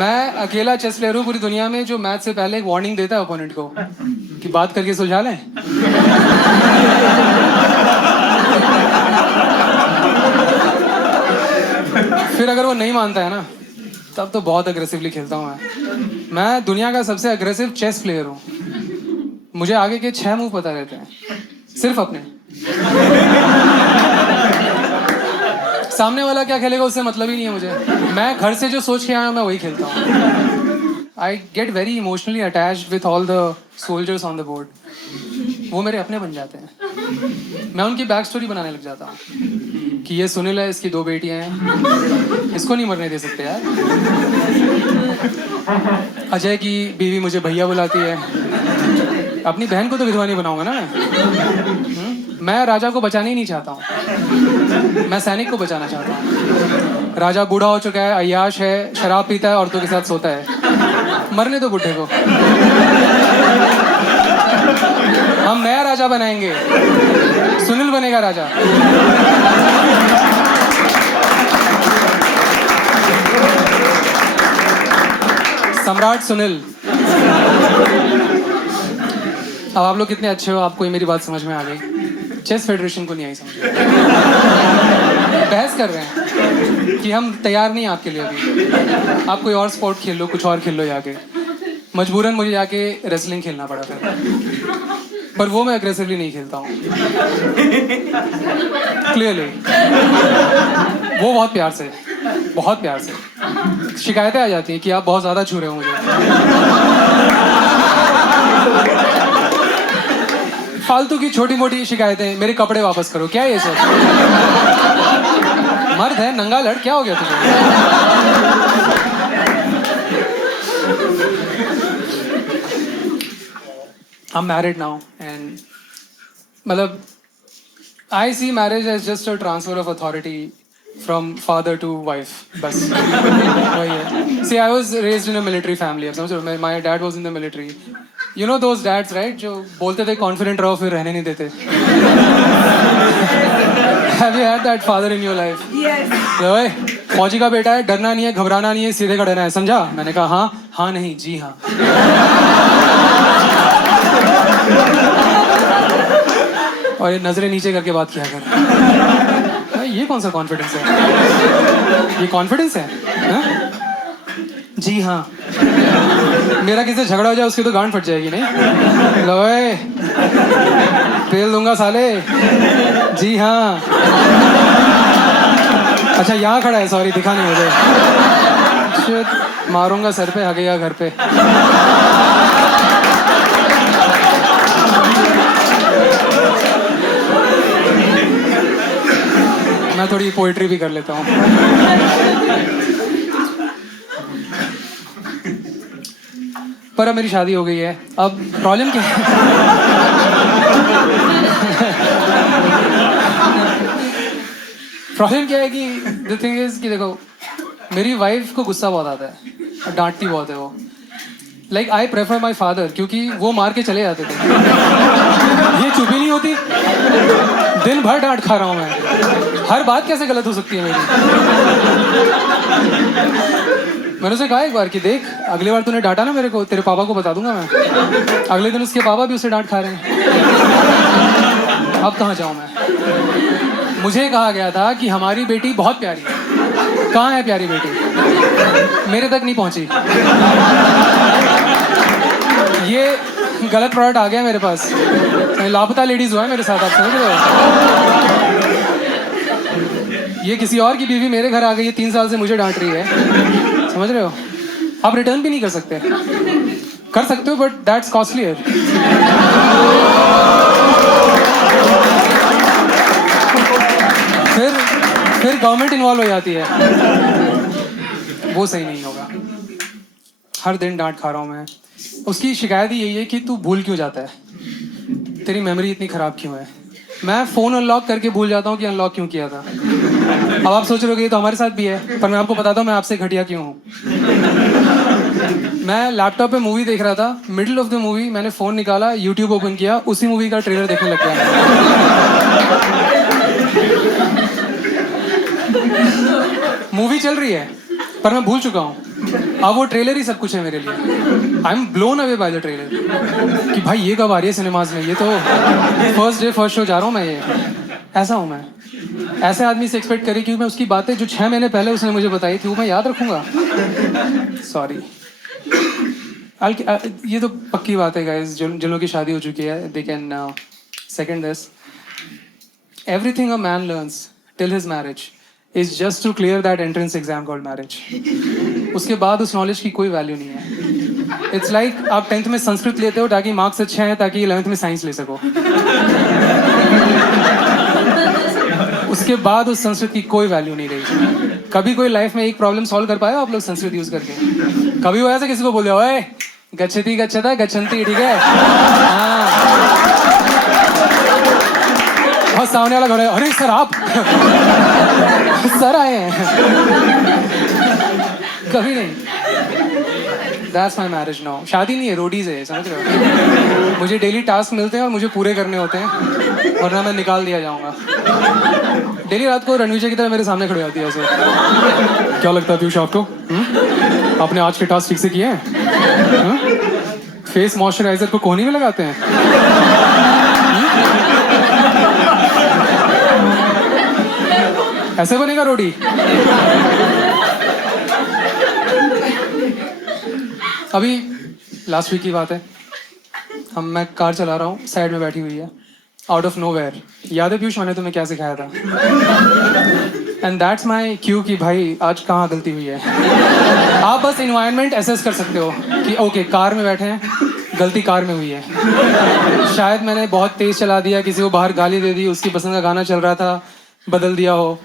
मैं अकेला chess player हूँ पूरी दुनिया में जो मैच से पहले एक वार्निंग देता है ओपोनेंट को कि बात करके सुलझा लें। फिर अगर वो नहीं मानता है ना, तब तो बहुत अग्रेसिवली खेलता हूँ मैं दुनिया का सबसे अग्रेसिव चेस प्लेयर हूँ। मुझे आगे के 6 मूव पता रहते हैं, सिर्फ अपने। सामने वाला क्या खेलेगा उससे मतलब ही नहीं है मुझे। मैं घर से जो सोच के आया हूँ मैं वही खेलता हूँ। I get very emotionally attached with all the soldiers on the board. वो मेरे अपने बन जाते हैं। मैं उनकी बैक स्टोरी बनाने लग जाता हूँ कि ये सुनील है, इसकी 2 बेटियां हैं, इसको नहीं मरने दे सकते यार। अजय की बीवी मुझे भैया बुलाती है, अपनी बहन को तो विधवा नहीं बनाऊंगा ना मैं राजा को बचाना ही नहीं चाहता हूँ, मैं सैनिक को बचाना चाहता हूँ। राजा बूढ़ा हो चुका है, अय्याश है, शराब पीता है, औरतों के साथ सोता है, मरने दो बुढ़े को। हम नया राजा बनाएंगे, सुनील बनेगा राजा। सम्राट सुनील। अब आप लोग कितने अच्छे हो, आपको ये मेरी बात समझ में आ गई। चेस फेडरेशन को नहीं आई समझ। बहस कर रहे हैं कि हम तैयार नहीं आपके लिए अभी, आप कोई और स्पोर्ट खेल लो, कुछ और खेल लो जाके। मजबूरन मुझे जाके रेसलिंग खेलना पड़ा था, पर वो मैं अग्रेसिवली नहीं खेलता हूँ। क्लियरली वो बहुत प्यार से, बहुत प्यार से। शिकायतें आ जाती हैं कि आप बहुत ज़्यादा छू रहे हो मुझे। फालतू की छोटी मोटी शिकायतें, मेरे कपड़े वापस करो, क्या है ये सब? मर्द है, नंगा लड़, क्या हो गया तुझे? I'm married now and मतलब I see marriage as just a transfer of authority from father to wife, बस वही है। See, I was raised in a military family, अब समझ रहे हो? My dad was in the military. You know those dads, right? जो बोलते थे confident रहो फिर रहने नहीं देते। Have you had that father in your life? Yes. ओए, फौजी का बेटा है, डरना नहीं है, घबराना नहीं है, सीधे का डरना है, समझा? मैंने कहा हाँ, हाँ नहीं, जी हाँ। और ये नजरें नीचे करके बात किया कर। ये कौन सा कॉन्फिडेंस है? ये कॉन्फिडेंस है? हा? जी हाँ। मेरा किसी से झगड़ा हो जाए उसकी तो गांड फट जाएगी नहीं? लोए पेल दूंगा साले। जी हाँ। अच्छा यहाँ खड़ा है, सॉरी दिखा नहीं मुझे। शिट, मारूंगा सर पे, हगेगा घर पे। मैं थोड़ी पोइट्री भी कर लेता हूँ। पर अब मेरी शादी हो गई है, अब प्रॉब्लम क्या है? प्रॉब्लम क्या है कि द थिंग इज कि देखो, मेरी वाइफ को गुस्सा बहुत आता है और डांटती बहुत है वो। Like I prefer my father, क्योंकि वो मार के चले जाते थे। ये चुप ही नहीं होती, दिन भर डांट खा रहा हूँ मैं। हर बात कैसे गलत हो सकती है मेरी? मैंने उसे कहा एक बार कि देख, अगली बार तूने डांटा ना मेरे को, तेरे पापा को बता दूंगा मैं। अगले दिन उसके पापा भी उसे डांट खा रहे हैं। अब कहाँ जाऊँ मैं? मुझे कहा गया था कि हमारी बेटी बहुत प्यारी है। कहाँ है प्यारी बेटी? मेरे तक नहीं पहुंची। ये गलत प्रोडक्ट आ गया मेरे पास। लापता लेडीज हुआ है मेरे साथ, आप समझ रहे हो? ये किसी और की बीवी मेरे घर आ गई है, 3 साल से मुझे डांट रही है, समझ रहे हो? आप रिटर्न भी नहीं कर सकते। कर सकते हो बट दैट्स कॉस्टलियर। फिर गवर्नमेंट इन्वॉल्व हो जाती है, वो सही नहीं होगा। हर दिन डांट खा रहा हूँ मैं। उसकी शिकायत ही यही है कि तू भूल क्यों जाता है, तेरी मेमोरी इतनी ख़राब क्यों है। मैं फ़ोन अनलॉक करके भूल जाता हूँ कि अनलॉक क्यों किया था। अब आप सोच रहे हो कि ये तो हमारे साथ भी है, पर मैं आपको बताता हूँ मैं आपसे घटिया क्यों हूँ। मैं लैपटॉप पे मूवी देख रहा था, मिडिल ऑफ द मूवी मैंने फ़ोन निकाला, यूट्यूब ओपन किया, उसी मूवी का ट्रेलर देखने लग गया। मूवी चल रही है, पर मैं भूल चुका हूँ. अब वो ट्रेलर ही सब कुछ है मेरे लिए. I am blown away by the trailer कि भाई ये कब आ रही है सिनेमाज में. ये तो फर्स्ट डे फर्स्ट शो जा रहा हूँ मैं. ये ऐसा हूँ मैं. ऐसे आदमी से एक्सपेक्ट करें कि मैं उसकी बातें जो 6 महीने पहले उसने मुझे बताई थी वो मैं याद रखूंगा. सॉरी. ये तो पक्की बात है गाइस. जिन लोगों की शादी हो चुकी है they can second this. Everything a man learns till his marriage is just to clear that entrance exam called marriage. उसके बाद उस नॉलेज की कोई वैल्यू नहीं है. इट्स लाइक आप 10th में संस्कृत लेते हो ताकि मार्क्स अच्छे हैं ताकि 11th में साइंस ले सको. उसके बाद उस संस्कृत की कोई वैल्यू नहीं रही. कभी कोई लाइफ में एक प्रॉब्लम सॉल्व कर पाए आप लोग संस्कृत यूज करके? कभी वो ऐसा किसी को बोले ओए गच्छति गच्छता गच्छन्ति, ठीक है? हाँ. और सामने वाला खड़ा है, अरे सर आप सर आए हैं. कभी नहीं. That's my marriage now. शादी नहीं है, रोडीज है, समझ रहे हो? मुझे डेली टास्क मिलते हैं और मुझे पूरे करने होते हैं, वरना मैं निकाल दिया जाऊंगा. डेली रात को रणवीर की तरह मेरे सामने खड़े होती है ऐसे. क्या लगता है पीयूष आपको? आपने आज के टास्क ठीक से किए हैं? फेस मॉइस्चराइजर को कोहनी में लगाते हैं? ऐसे बनेगा रोटी? अभी लास्ट वीक की बात है. मैं कार चला रहा हूँ, साइड में बैठी हुई है, आउट ऑफ नोवेयर. याद है पीयूष मैंने तुम्हें क्या सिखाया था? एंड दैट्स माई क्यू कि भाई आज कहाँ गलती हुई है. आप बस इन्वायरमेंट एसेस कर सकते हो कि ओके कार में बैठे हैं, गलती कार में हुई है. शायद मैंने बहुत तेज चला दिया, किसी को बाहर गाली दे दी, उसकी पसंद का गाना चल रहा था, बदल दिया हो.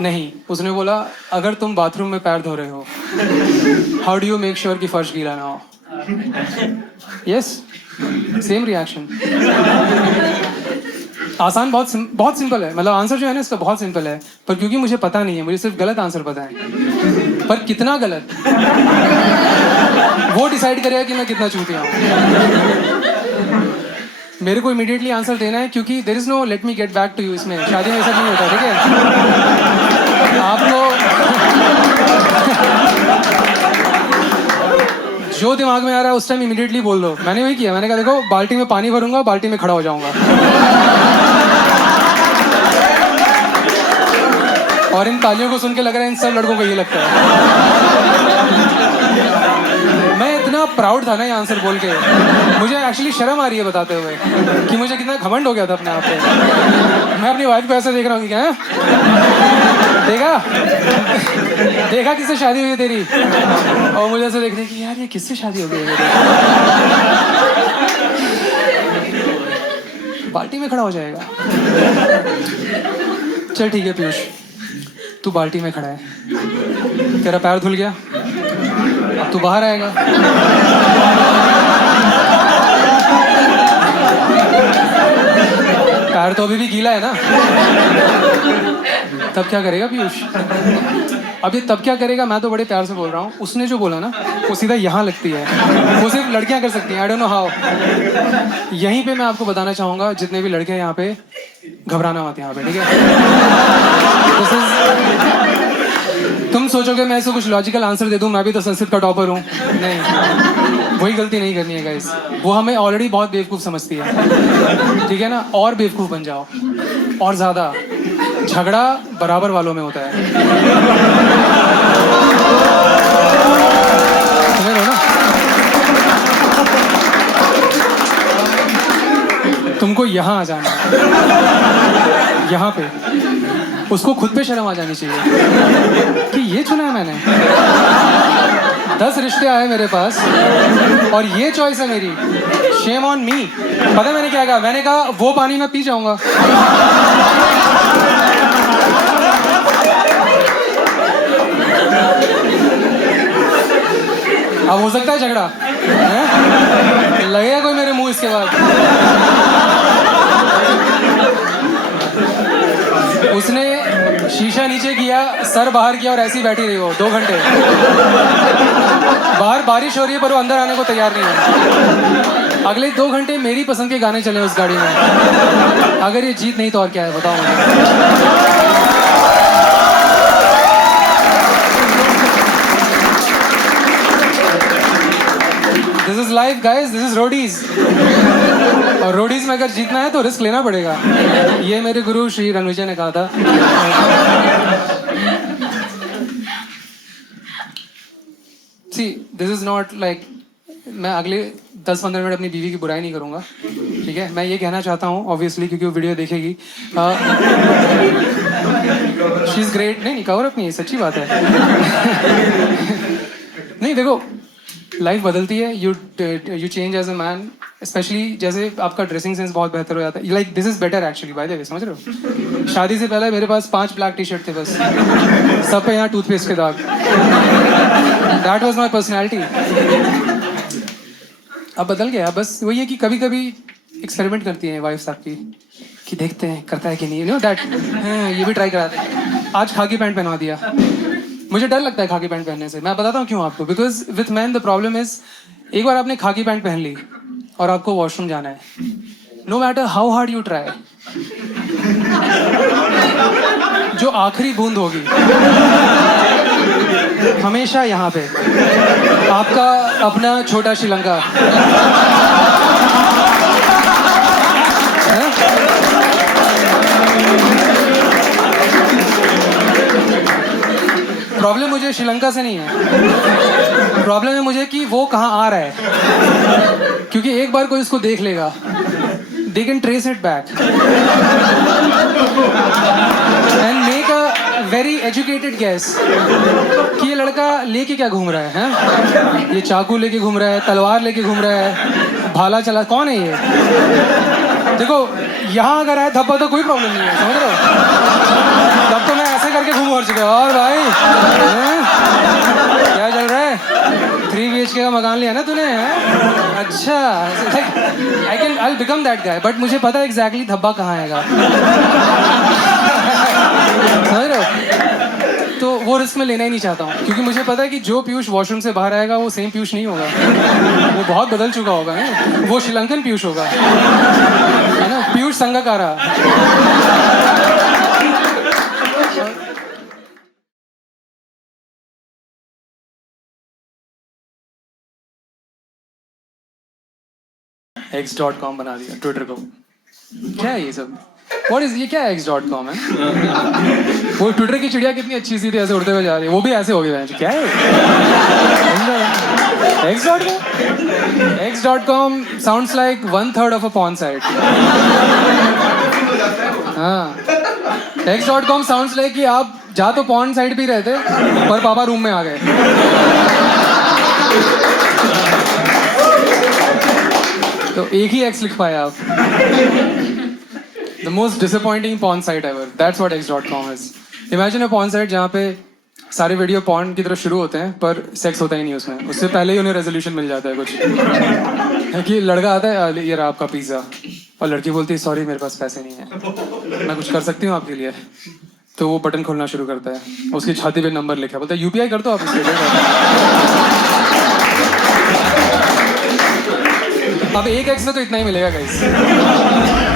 नहीं, उसने बोला अगर तुम बाथरूम में पैर धो रहे हो, how do you make sure कि फर्श गीला ना हो? Yes, same reaction. आसान, बहुत सिंपल है. मतलब आंसर जो है ना इसका बहुत सिंपल है, पर क्योंकि मुझे पता नहीं है, मुझे सिर्फ गलत आंसर पता है. पर कितना गलत वो डिसाइड करेगा कि मैं कितना चूतिया हूँ. मेरे को इमीडिएटली आंसर देना है क्योंकि there is no let me get back to you. इसमें शादी में ऐसा नहीं होता, ठीक है? आपको जो दिमाग में आ रहा है उस टाइम इमीडिएटली बोल दो. मैंने वही किया. मैंने कहा देखो बाल्टी में पानी भरूंगा, बाल्टी में खड़ा हो जाऊंगा. और इन तालियों को सुन के लग रहा है इन सब लड़कों को ये लगता है. मैं इतना प्राउड था ना ये आंसर बोल के, मुझे एक्चुअली शर्म आ रही है बताते हुए कि मुझे कितना घमंड हो गया था अपने आप पे. मैं अपनी वाइफ को ऐसे देख रहा हूँ कि क्या देखा किससे शादी हुई है तेरी, और मुझे ऐसे देखने की यार ये किससे शादी हो गई है. बाल्टी में खड़ा हो जाएगा. चल ठीक है पीयूष, तू बाल्टी में खड़ा है, तेरा पैर धुल गया, अब तू बाहर आएगा. पैर तो अभी भी गीला है ना. तब क्या करेगा पीयूष? अब ये तब क्या करेगा मैं तो बड़े प्यार से बोल रहा हूँ. उसने जो बोला ना वो सीधा यहाँ लगती है. वो सिर्फ लड़कियाँ कर सकती हैं. I don't know how. यहीं पे मैं आपको बताना चाहूँगा जितने भी लड़के हैं यहाँ पे, घबराना मत यहाँ पे, ठीक है? तुम सोचोगे मैं इसको कुछ लॉजिकल आंसर दे दूं, मैं भी तो संस्कृत का टॉपर हूँ. नहीं, वही गलती नहीं करनी है गाइस. वो हमें ऑलरेडी बहुत बेवकूफ़ समझती है, ठीक है ना? और बेवकूफ़ बन जाओ, और ज़्यादा. झगड़ा बराबर वालों में होता है, समझ रहे हो ना? तुमको यहाँ आ जाना है, यहाँ पे. उसको खुद पे शर्म आ जानी चाहिए कि ये चुना है मैंने. 10 रिश्ते आए मेरे पास और ये चॉइस है मेरी. Shame on me. पता है मैंने क्या कहा? मैंने कहा वो पानी मैं पी जाऊंगा. अब हो सकता है झगड़ा, लगेगा कोई मेरे मुंह इसके बाद. उसने शीशा नीचे किया, सर बाहर किया और ऐसी बैठी रही वो 2 घंटे. बाहर बारिश हो रही है पर वो अंदर आने को तैयार नहीं है. अगले 2 घंटे मेरी पसंद के गाने चले उस गाड़ी में. अगर ये जीत नहीं तो और क्या है बताओ मुझे. Life guys, this is Roadies. और रोडीज में अगर जीतना है तो रिस्क लेना पड़ेगा। ये मेरे गुरु श्री रणविजय ने कहा था। See this is not like, मैं अगले 10-15 मिनट अपनी बीवी की बुराई नहीं करूंगा, ठीक है। मैं ये कहना चाहता हूँ ऑब्वियसली, क्योंकि वो वीडियो देखेगी। She is great. नहीं कवर अप नहीं, सच्ची बात है। नहीं देखो, लाइफ बदलती है, you change as a man, specially जैसे आपका ड्रेसिंग सेंस बहुत बेहतर हो जाता है। Like this is better actually, by the way, समझ रहे हो। शादी से पहले मेरे पास 5 ब्लैक टी शर्ट थे बस, सब पे यहाँ टूथपेस्ट के दाग। That was my personality. अब बदल गया, बस वही है कि कभी कभी एक्सपेरिमेंट करती हैं वाइफ्स आपकी, कि देखते हैं करता है कि नहीं, नो दैट, ये भी ट्राई कराते हैं। आज खाकी पैंट पहना दिया, मुझे डर लगता है खाकी पैंट पहनने से। मैं बताता हूँ क्यों आपको। Because with man the problem is, एक बार आपने खाकी पैंट पहन ली और आपको वॉशरूम जाना है, no matter how hard you try, जो आखिरी बूंद होगी हमेशा यहाँ पे आपका अपना छोटा श्रीलंका। प्रॉब्लम मुझे श्रीलंका से नहीं है, प्रॉब्लम है मुझे कि वो कहाँ आ रहा है। क्योंकि एक बार कोई इसको देख लेगा, they can trace it back and make a very educated guess कि ये लड़का लेके क्या घूम रहा है, हैं? ये चाकू लेके घूम रहा है, तलवार लेके घूम रहा है, भाला चला, कौन है ये? देखो यहाँ अगर है धब्बा तो कोई प्रॉब्लम नहीं है, समझ रहे हो। तब तो मैं ऐसे करके घूम और चुका। और भाई क्या चल रहा है? 3 BHK का मकान लिया ना तूने, है? अच्छा, I become that guy, but मुझे पता है एग्जैक्टली धब्बा कहाँ आएगा। समझ रहे हो। तो वो रिस्क मैं लेना ही नहीं चाहता हूँ, क्योंकि मुझे पता है कि जो पीयूष वॉशरूम से बाहर आएगा वो सेम पीयूष नहीं होगा, वो बहुत बदल चुका होगा, है? वो श्रीलंकन पीयूष होगा, है ना, पीयूष संगकारा। X.com बना दिया ट्विटर को। क्या है ये सब? What is ये क्या है? X.com है? वो ट्विटर की चिड़िया कितनी अच्छी सी थी, ऐसे उड़ते हुए जा रही है, वो भी ऐसे हो गई। क्या है X.com? X.com sounds like 1/3 of a porn site. हाँ, X.com sounds like कि आप जा तो porn site भी रहते, पर पापा रूम में आ गए। तो एक ही X लिख पाए आप। The most disappointing porn site ever. That's what X.com is. Imagine a porn site जहाँ पे सारे वीडियो porn की तरफ शुरू होते हैं, पर सेक्स होता ही नहीं उसमें। उससे पहले ही उन्हें रेजोल्यूशन मिल जाता है कुछ, है कि लड़का आता है, ये रहा आपका पिज़्ज़ा, और लड़की बोलती है सॉरी मेरे पास पैसे नहीं है, मैं कुछ कर सकती हूँ आपके लिए। तो वो बटन खोलना शुरू करता है, उसकी छाती पे नंबर लिखा, बोलता है UPI कर दो आप इसके। अब एक X में तो इतना ही मिलेगा गाइस।